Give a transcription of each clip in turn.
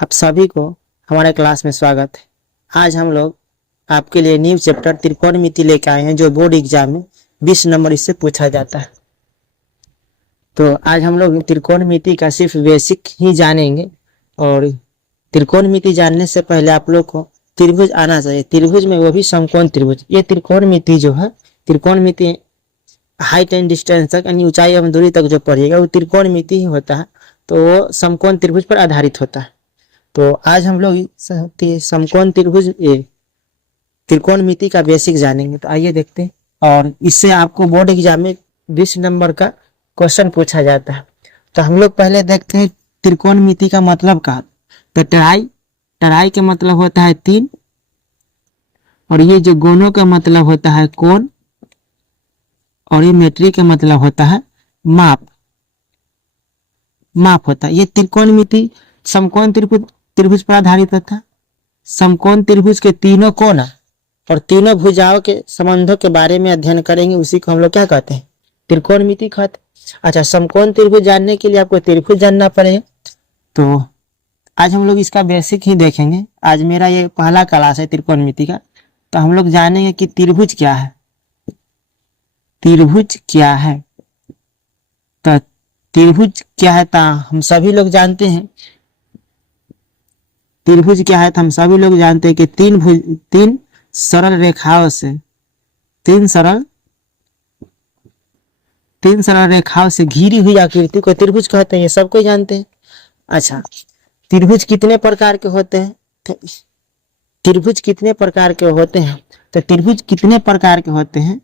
आप सभी को हमारे क्लास में स्वागत है। आज हम लोग आपके लिए न्यू चैप्टर त्रिकोणमिति लेकर आए हैं, जो बोर्ड एग्जाम में 20 नंबर इससे पूछा जाता है। तो आज हम लोग त्रिकोणमिति का सिर्फ बेसिक ही जानेंगे, और त्रिकोणमिति जानने से पहले आप लोग को त्रिभुज आना चाहिए। त्रिभुज में वो भी समकोण त्रिभुज। ये त्रिकोणमिति जो है, त्रिकोणमिति हाइट एंड डिस्टेंस तक यानी ऊंचाई एवं दूरी तक जो पढ़िएगा वो त्रिकोणमिति ही होता है। तो वो समकोण त्रिभुज पर आधारित होता है। तो आज हम लोग समकोण त्रिभुज त्रिकोणमिति का बेसिक जानेंगे। तो आइए देखते हैं, और इससे आपको बोर्ड एग्जाम में 20 नंबर का क्वेश्चन पूछा जाता है। तो हम लोग पहले देखते हैं त्रिकोणमिति का मतलब क्या। तो टराई का मतलब होता है 3, और ये जो गोनों का मतलब होता है कोण, और ये मेट्री का मतलब होता है माप होता है। ये त्रिकोणमिति समकोण त्रिभुज पर आधारित होता है। समकोण त्रिभुज के तीनों कोण और तीनों भुजाओं के संबंधों के बारे में अध्ययन करेंगे। उसी को हम लोग क्या कहते हैं, त्रिकोणमिति कहते हैं। अच्छा, समकोण त्रिभुज जानने के लिए आपको त्रिभुज जानना पड़ेगा। तो आज हम लोग इसका बेसिक ही देखेंगे। आज मेरा ये पहला क्लास है त्रिकोणमिति का। तो हम लोग जानेंगे कि त्रिभुज क्या है। त्रिभुज क्या है, तो त्रिभुज क्या है तो हम सभी लोग जानते हैं। त्रिभुज क्या है तो हम सभी लोग जानते हैं कि तीन सरल रेखाओं से घिरी हुई आकृति को त्रिभुज कहते हैं। ये सबको जानते हैं। अच्छा, त्रिभुज कितने प्रकार के होते हैं? तो त्रिभुज कितने प्रकार के होते हैं?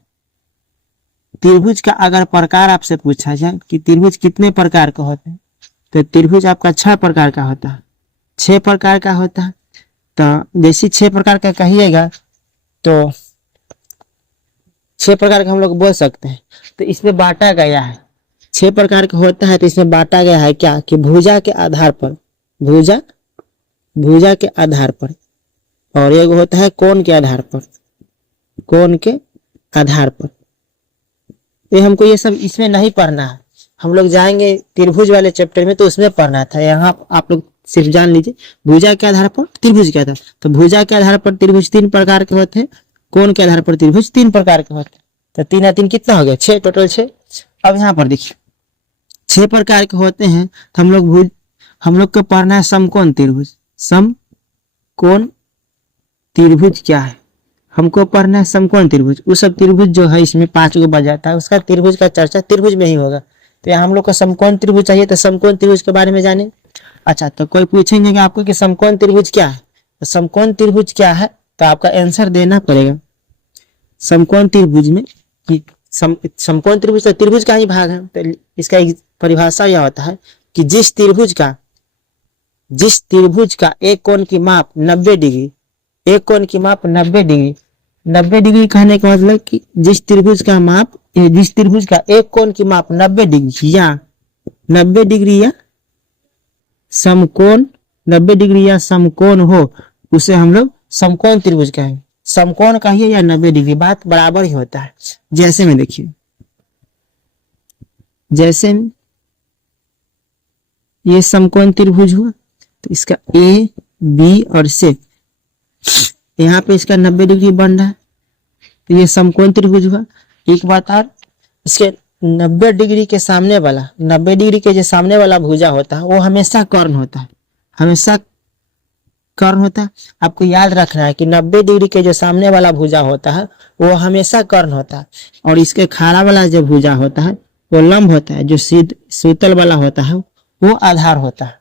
त्रिभुज का अगर प्रकार आपसे पूछा जाए कि त्रिभुज कितने प्रकार के होते हैं, तो त्रिभुज आपका 6 प्रकार का होता है। 6 प्रकार का होता है। तो जैसे 6 प्रकार का कहिएगा तो 6 प्रकार का हम लोग बोल सकते हैं। तो इसमें बांटा गया है, 6 प्रकार का होता है। तो इसमें बांटा गया है क्या कि भुजा के आधार पर, भुजा के आधार पर, और एक होता है कोण के आधार पर। ये हमको ये सब इसमें नहीं पढ़ना है। हम लोग जाएंगे त्रिभुज वाले चैप्टर में, तो उसमें पढ़ना था। यहाँ आप लोग सिर्फ जान लीजिए भुजा के आधार पर त्रिभुज के आधार। तो भुजा के आधार पर त्रिभुज 3 प्रकार के होते हैं, कोण के आधार पर त्रिभुज 3 प्रकार के होते हैं। तो 3 या 3 कितना हो गया? 6, टोटल 6। अब यहाँ पर देखिए 6 प्रकार के होते हैं। तो हम लोग को पढ़ना है समकोण त्रिभुज। समकोण त्रिभुज क्या है? हमको पढ़ना है समकोण त्रिभुज। वो सब त्रिभुज जो है इसमें 5 गो बच जाता है, उसका त्रिभुज का चर्चा त्रिभुज में ही होगा। तो यहाँ हम लोग को समकोण त्रिभुज चाहिए, तो समकोण त्रिभुज के बारे में जाने। अच्छा, तो कोई पूछेंगे कि आपको कि समकोण त्रिभुज क्या है, तो समकोण त्रिभुज क्या है तो आपका आंसर देना पड़ेगा। समकोण त्रिभुज में समकोण त्रिभुज तो त्रिभुज का ही भाग है। तो इसका परिभाषा यह होता है कि जिस त्रिभुज का एक कोण की माप 90 डिग्री, एक कोण की माप 90 डिग्री कहने का मतलब कि जिस त्रिभुज का एक कोण की माप 90 डिग्री या समकोण 90 डिग्री या समकोण हो, उसे हम लोग समकोण त्रिभुज कहेंगे। समकोण कहिए या 90 डिग्री, बात बराबर ही होता है। जैसे में देखिए, जैसे में ये समकोण त्रिभुज हुआ, तो इसका ए बी और सी, यहाँ पे इसका 90 डिग्री बन रहा है, तो ये समकोण त्रिभुज हुआ। एक बात और, इसके 90 डिग्री के सामने वाला, 90 डिग्री के जो सामने वाला भुजा होता है वो हमेशा कर्ण होता है, आपको याद रखना है कि 90 डिग्री के जो सामने वाला भुजा होता है वो हमेशा कर्ण होता है, और इसके खाड़ा वाला जो भुजा होता है वो लंब होता है, जो सूतल वाला होता है वो आधार होता है।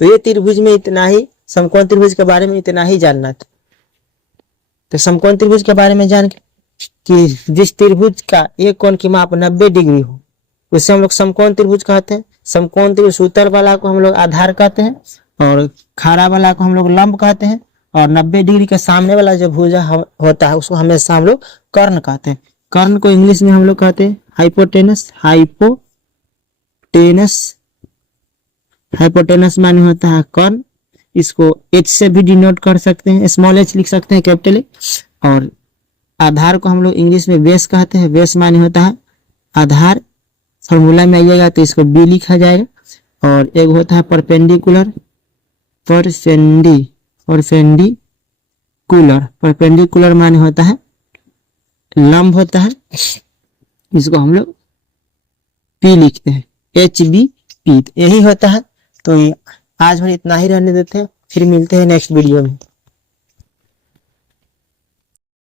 तो ये त्रिभुज में इतना ही, समकोण त्रिभुज के बारे में इतना ही जानना था। तो समकोण त्रिभुज के बारे में जान कि जिस त्रिभुज का एक कोण की माप 90 डिग्री हो, उसे हम लोग समकोण त्रिभुज कहते हैं। समकोण त्रिभुज सूतल वाला को हम लोग आधार कहते हैं, और खाड़ा वाला को हम लोग लंब कहते हैं, और 90 डिग्री के सामने वाला जो भुजा होता है उसको हमेशा हम लोग कर्ण कहते हैं। कर्ण को इंग्लिश में हम लोग कहते हैं हाइपोटेनस माने होता है कर्ण। इसको H से भी डिनोट कर सकते हैं, स्मॉल h लिख सकते हैं, कैपिटल H। और आधार को हम लोग इंग्लिश में बेस कहते हैं। बेस माने होता है आधार। फॉर्मूला में आइएगा तो इसको B लिखा जाएगा। और एक होता है परपेंडिकुलर, परपेंडिकुलर। परपेंडिकुलर माने होता है लंब होता है, इसको हम लोग पी लिखते हैं, HB पी, यही होता है। तो आज हम इतना ही रहने देते हैं, फिर मिलते हैं नेक्स्ट वीडियो में।